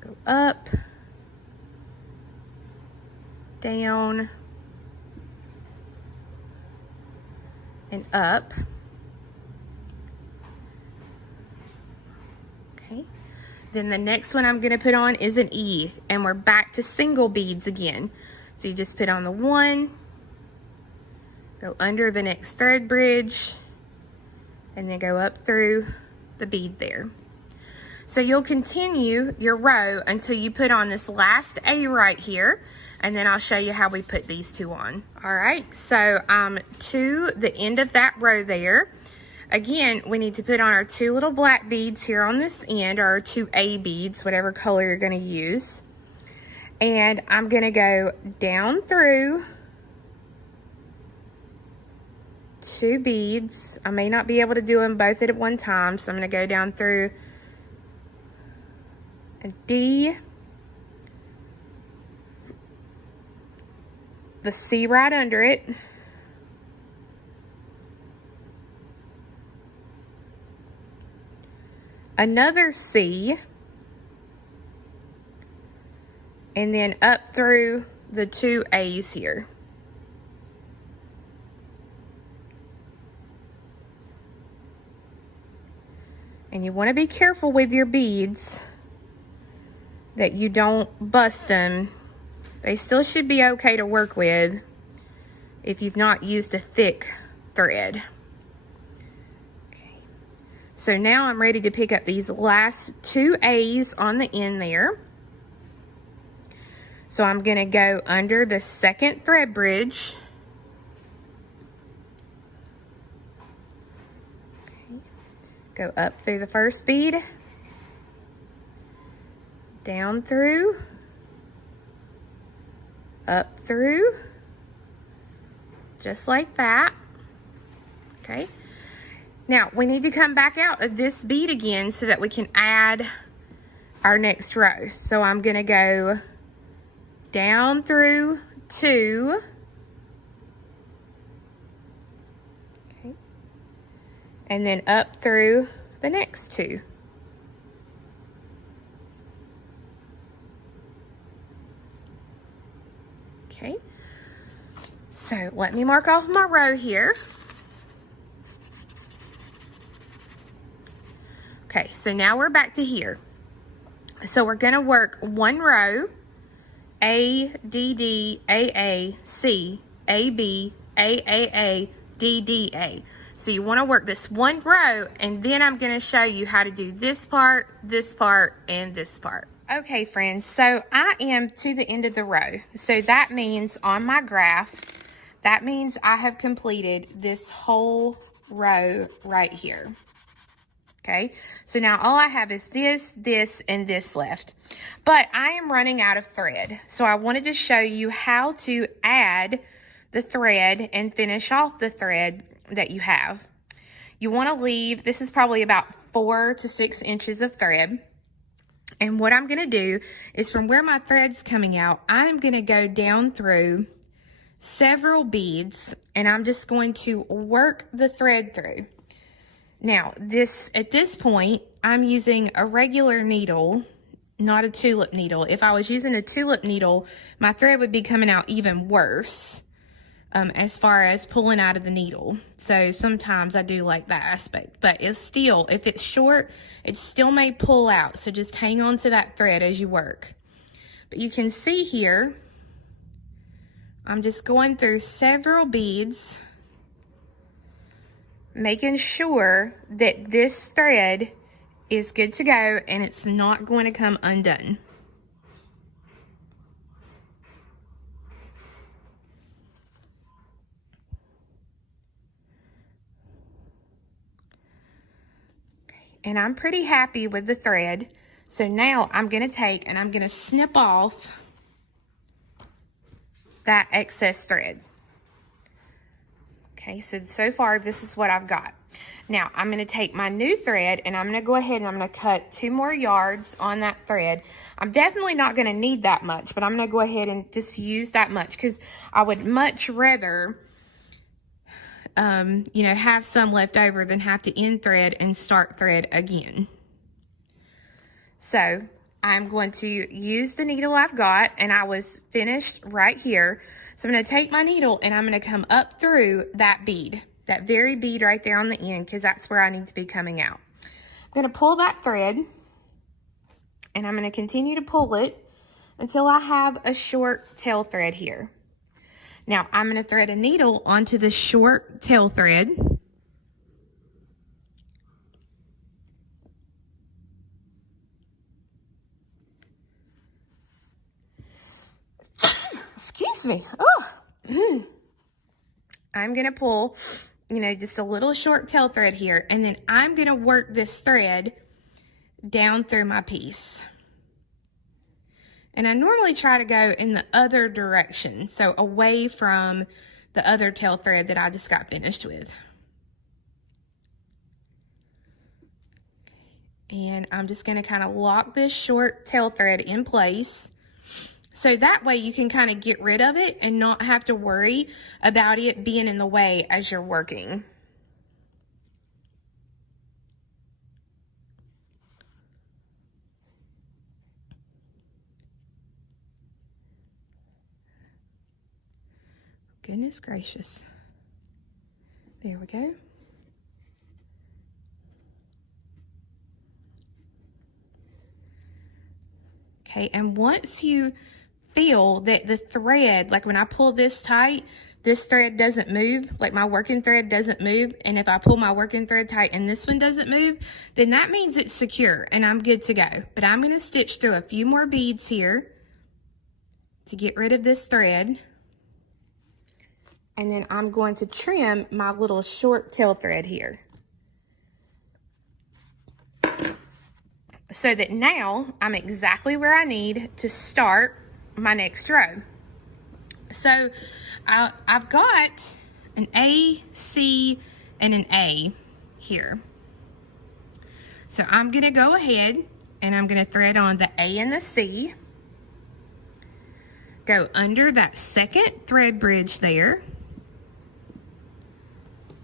Go up. Down. And up. Okay. Then the next one I'm going to put on is an E. And we're back to single beads again. So you just put on the 1. Go under the next thread bridge, and then go up through the bead there. So you'll continue your row until you put on this last A right here, and then I'll show you how we put these 2 on. All right, so to the end of that row there, again, we need to put on our 2 little black beads here on this end, or our 2 A beads, whatever color you're gonna use. And I'm gonna go down through 2 beads. I may not be able to do them both at one time, so I'm going to go down through a D, the C right under it, another C, and then up through the 2 A's here. And you want to be careful with your beads that you don't bust them. They still should be okay to work with if you've not used a thick thread. Okay. So now I'm ready to pick up these last 2 A's on the end there. So I'm going to go under the second thread bridge. Go up through the first bead, down through, up through, just like that. Okay. Now we need to come back out of this bead again so that we can add our next row. So I'm going to go down through 2. And then up through the next 2. Okay. So let me mark off my row here. Okay, so now we're back to here. So we're going to work 1 row, A, D, D, A, A, C, A, B, A, A, A, D, D, A. So you want to work this 1 row, and then I'm going to show you how to do this part, and this part. Okay, friends, so I am to the end of the row. So that means on my graph, that means I have completed this whole row right here. Okay, so now all I have is this, this, and this left. But I am running out of thread. So I wanted to show you how to add the thread and finish off the thread that you have. You want to leave, this is probably about 4 to 6 inches of thread. And what I'm going to do is from where my thread's coming out, I'm going to go down through several beads and I'm just going to work the thread through. Now, at this point, I'm using a regular needle, not a tulip needle. If I was using a tulip needle, my thread would be coming out even worse as far as pulling out of the needle. So sometimes I do like that aspect, but it's still, if it's short, it still may pull out. So just hang on to that thread as you work. But you can see here, I'm just going through several beads, making sure that this thread is good to go and it's not going to come undone. And I'm pretty happy with the thread. So now I'm going to take and I'm going to snip off that excess thread. Okay, so far this is what I've got. Now I'm going to take my new thread and I'm going to go ahead and I'm going to cut 2 more yards on that thread. I'm definitely not going to need that much, but I'm going to go ahead and just use that much because I would much rather, you know, have some left over than have to end thread and start thread again. So I'm going to use the needle I've got and I was finished right here. So I'm going to take my needle and I'm going to come up through that bead, that very bead right there on the end, because that's where I need to be coming out. I'm going to pull that thread and I'm going to continue to pull it until I have a short tail thread here. Now I'm going to thread a needle onto the short tail thread. Excuse me. Oh. I'm going to pull, you know, just a little short tail thread here, and then I'm going to work this thread down through my piece. And I normally try to go in the other direction, so away from the other tail thread that I just got finished with. And I'm just going to kind of lock this short tail thread in place. So that way you can kind of get rid of it and not have to worry about it being in the way as you're working. Goodness gracious. There we go. Okay, and once you feel that the thread, like when I pull this tight, this thread doesn't move, like my working thread doesn't move, and if I pull my working thread tight and this one doesn't move, then that means it's secure and I'm good to go. But I'm going to stitch through a few more beads here to get rid of this thread. And then I'm going to trim my little short tail thread here. So that now I'm exactly where I need to start my next row. So I've got an A, C, and an A here. So I'm going to go ahead and I'm going to thread on the A and the C. Go under that second thread bridge there.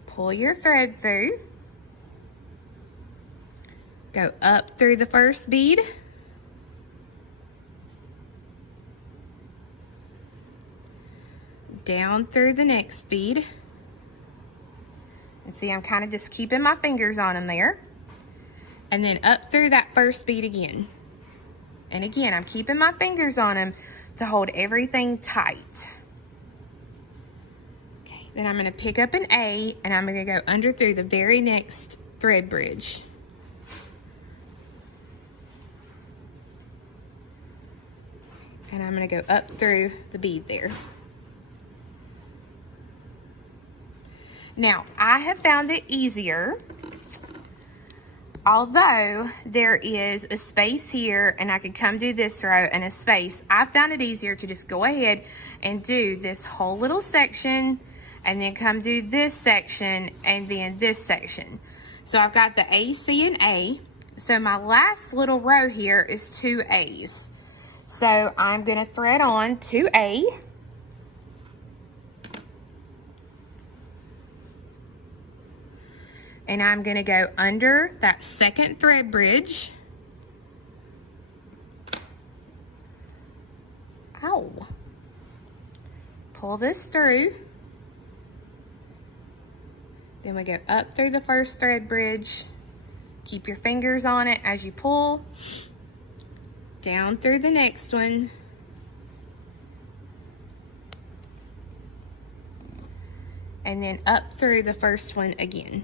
Pull your thread through. Go up through the first bead. Down through the next bead. And see, I'm kind of just keeping my fingers on them there. And then up through that first bead again. And again, I'm keeping my fingers on them to hold everything tight. Okay, then I'm going to pick up an A and I'm going to go under through the very next thread bridge. And I'm going to go up through the bead there. Now, I have found it easier although there is a space here and I could come do this row and a space, I found it easier to just go ahead and do this whole little section and then come do this section and then this section. So I've got the A, C, and A. So my last little row here is 2 A's. So I'm going to thread on 2A. And I'm going to go under that second thread bridge. Ow. Pull this through. Then we go up through the first thread bridge. Keep your fingers on it as you pull. Down through the next one. And then up through the first one again.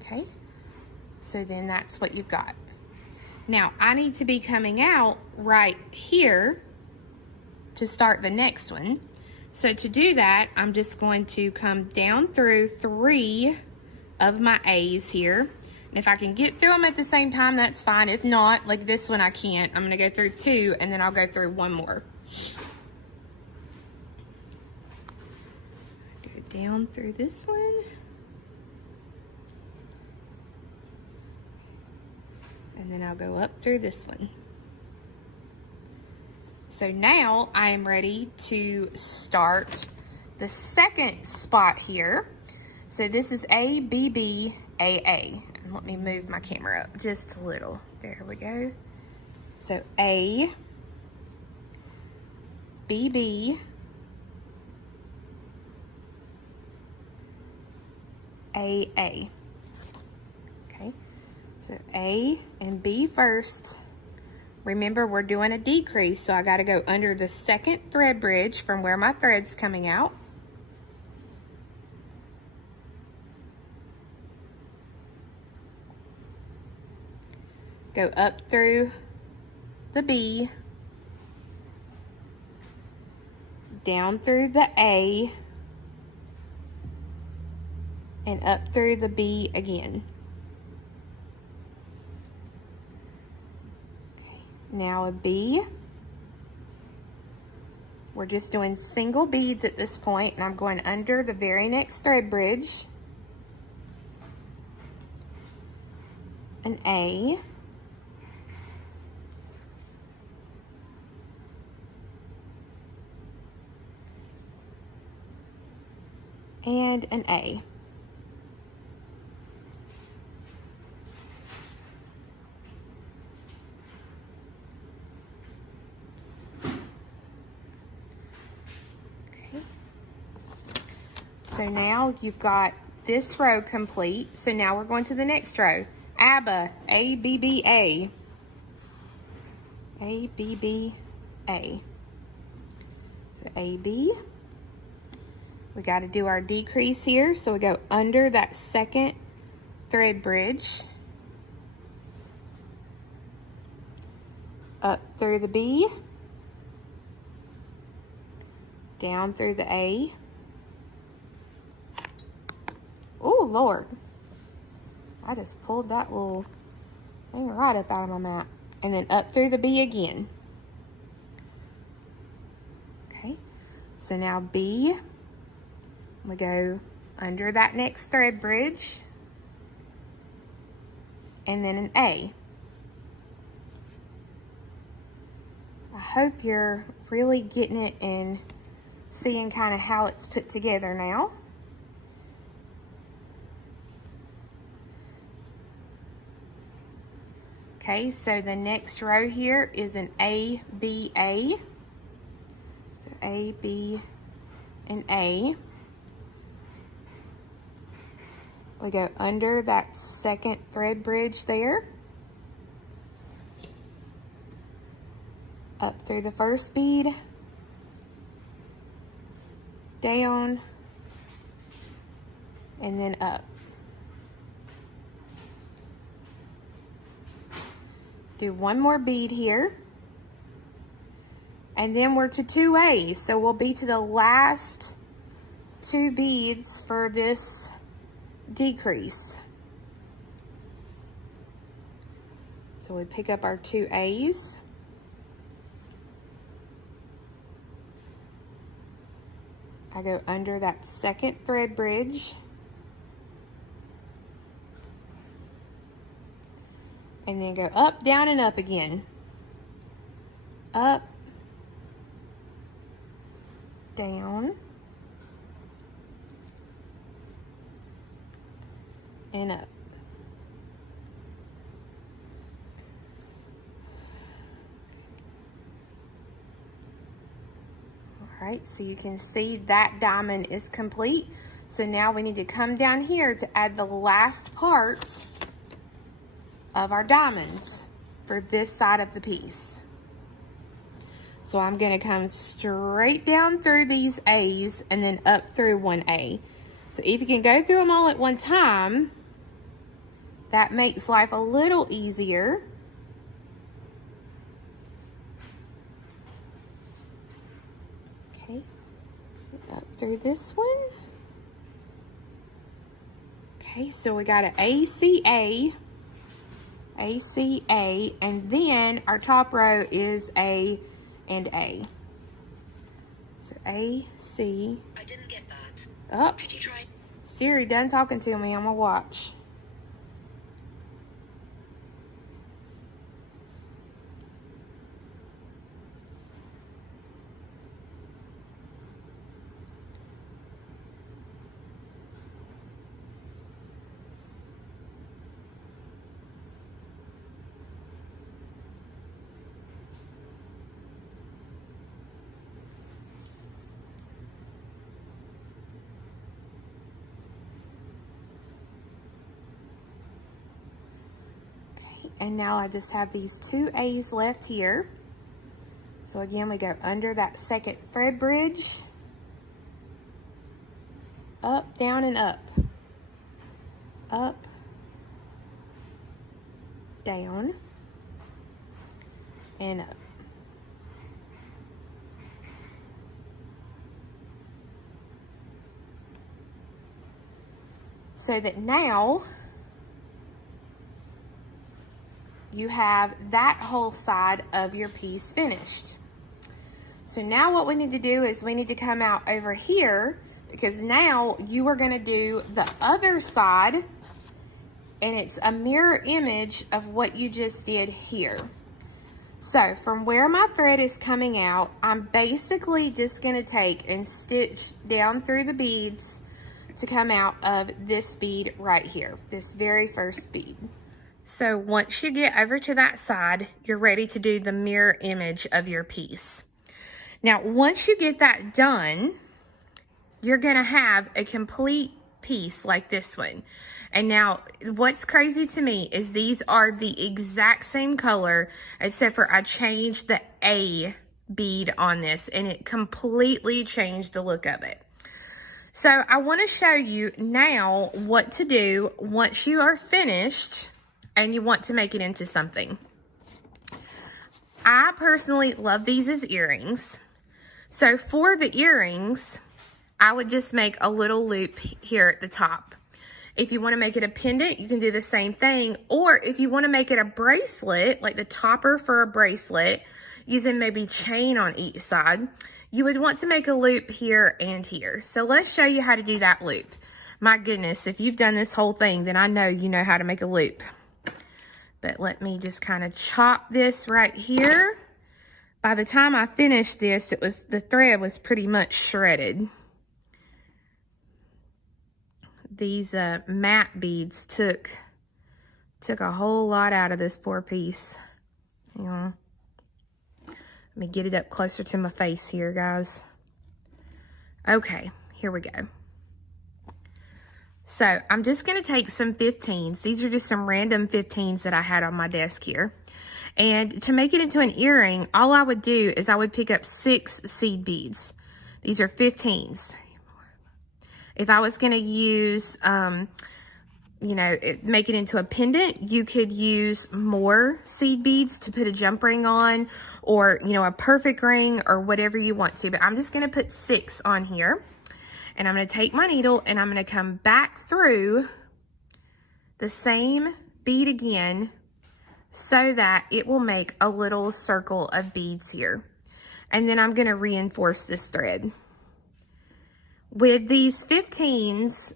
Okay, so then that's what you've got. Now, I need to be coming out right here to start the next one. So to do that, I'm just going to come down through 3 of my A's here. And if I can get through them at the same time, that's fine. If not, like this one I can't. I'm gonna go through 2 and then I'll go through 1 more. Go down through this one. And then I'll go up through this one. So now I am ready to start the second spot here. So this is A, B, B, A, A. And let me move my camera up just a little. There we go. So A, B, B, A, A. Okay. So A and B first. Remember, we're doing a decrease, so I got to go under the second thread bridge from where my thread's coming out. Go up through the B, down through the A, and up through the B again. Now a B. We're just doing single beads at this point, and I'm going under the very next thread bridge. An A. And an A. So now you've got this row complete. So now we're going to the next row. ABBA, A, B, B, A. A, B, B, A. So A, B. We got to do our decrease here. So we go under that second thread bridge. Up through the B. Down through the A. Oh, Lord. I just pulled that little thing right up out of my map. And then up through the B again. Okay. So now B. We go under that next thread bridge. And then an A. I hope you're really getting it and seeing kind of how it's put together now. Okay, so the next row here is an A, B, A. So A, B, and A. We go under that second thread bridge there. Up through the first bead. Down. And then up. Do one more bead here. And then we're to 2A's. So we'll be to the last 2 beads for this decrease. So we pick up our 2A's. I go under that second thread bridge. And then go up, down, and up again. Up, down, and up. All right, so you can see that diamond is complete. So now we need to come down here to add the last part of our diamonds for this side of the piece. So I'm gonna come straight down through these A's and then up through 1A. So if you can go through them all at one time, that makes life a little easier. Okay, up through this one. Okay, so we got an ACA, ACA, and then our top row is A and A. So A, C. I didn't get that. Oh, could you try? Siri done talking to me. I'm gonna watch. And now I just have these 2 A's left here. So again, we go under that second thread bridge, up, down, and up, up, down, and up. So that now you have that whole side of your piece finished. So now what we need to do is we need to come out over here, because now you are going to do the other side, and it's a mirror image of what you just did here. So from where my thread is coming out, I'm basically just going to take and stitch down through the beads to come out of this bead right here, this very first bead. So once you get over to that side, you're ready to do the mirror image of your piece. Now, once you get that done, you're gonna have a complete piece like this one. And now, what's crazy to me is these are the exact same color, except for I changed the A bead on this, and it completely changed the look of it. So I wanna show you now what to do once you are finished and you want to make it into something. I personally love these as earrings. So for the earrings, I would just make a little loop here at the top. If you want to make it a pendant, you can do the same thing. Or if you want to make it a bracelet, like the topper for a bracelet, using maybe chain on each side, you would want to make a loop here and here. So let's show you how to do that loop. My goodness, if you've done this whole thing, then I know you know how to make a loop. But let me just kind of chop this right here. By the time I finished this, the thread was pretty much shredded. These matte beads took a whole lot out of this poor piece. Hang on. Let me get it up closer to my face here, guys. Okay, here we go. So I'm just going to take some 15s. These are just some random 15s that I had on my desk here. And to make it into an earring, all I would do is I would pick up 6 seed beads. These are 15s. If I was going to use you know, make it into a pendant. You could use more seed beads to put a jump ring on, or, you know, a perfect ring, or whatever you want to. But I'm just going to put 6 on here. And I'm going to take my needle and I'm going to come back through the same bead again so that it will make a little circle of beads here. And then I'm going to reinforce this thread. With these 15s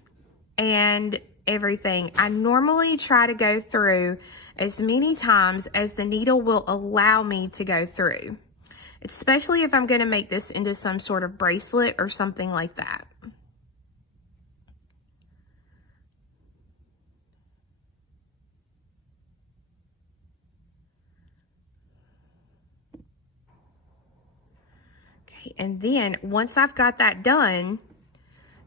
and everything, I normally try to go through as many times as the needle will allow me to go through, especially if I'm going to make this into some sort of bracelet or something like that. Okay, and then once I've got that done,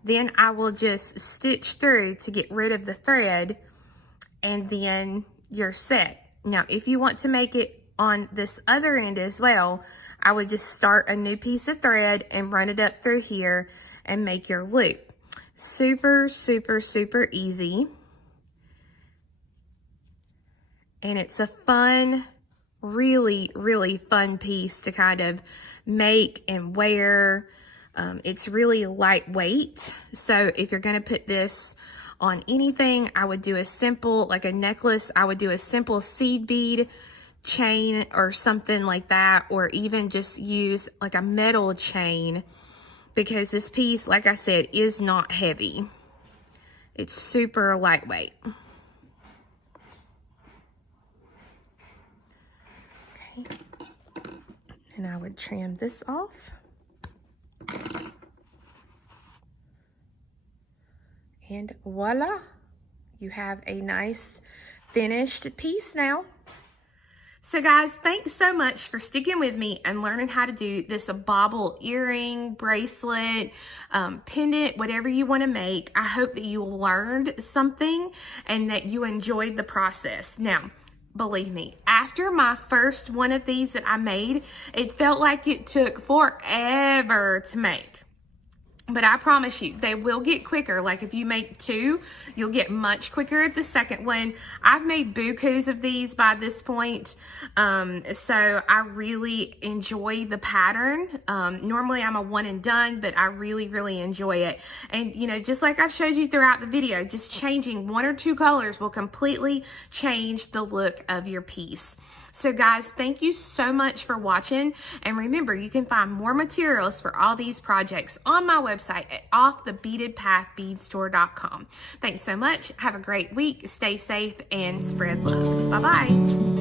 then I will just stitch through to get rid of the thread, and then you're set. Now, if you want to make it on this other end as well, I would just start a new piece of thread and run it up through here and make your loop. Super, super, super easy. And it's a fun, really, really fun piece to kind of make and wear. It's really lightweight, so if you're going to put this on anything, I would do a simple, like a necklace, I would do a simple seed bead chain or something like that, or even just use like a metal chain, because this piece, like I said, is not heavy. It's super lightweight. Okay, and I would trim this off. And voila, you have a nice finished piece now. So guys, thanks so much for sticking with me and learning how to do this bauble earring, bracelet, pendant, whatever you want to make. I hope that you learned something and that you enjoyed the process. Now, believe me, after my first one of these that I made, it felt like it took forever to make. But I promise you, they will get quicker. Like if you make 2, you'll get much quicker at the second one. I've made bukus of these by this point. So I really enjoy the pattern. Normally I'm a one and done, but I really, really enjoy it. And you know, just like I've showed you throughout the video, just changing 1 or 2 colors will completely change the look of your piece. So guys, thank you so much for watching. And remember, you can find more materials for all these projects on my website at offthebeadedpathbeadstore.com. Thanks so much. Have a great week. Stay safe and spread love. Bye-bye.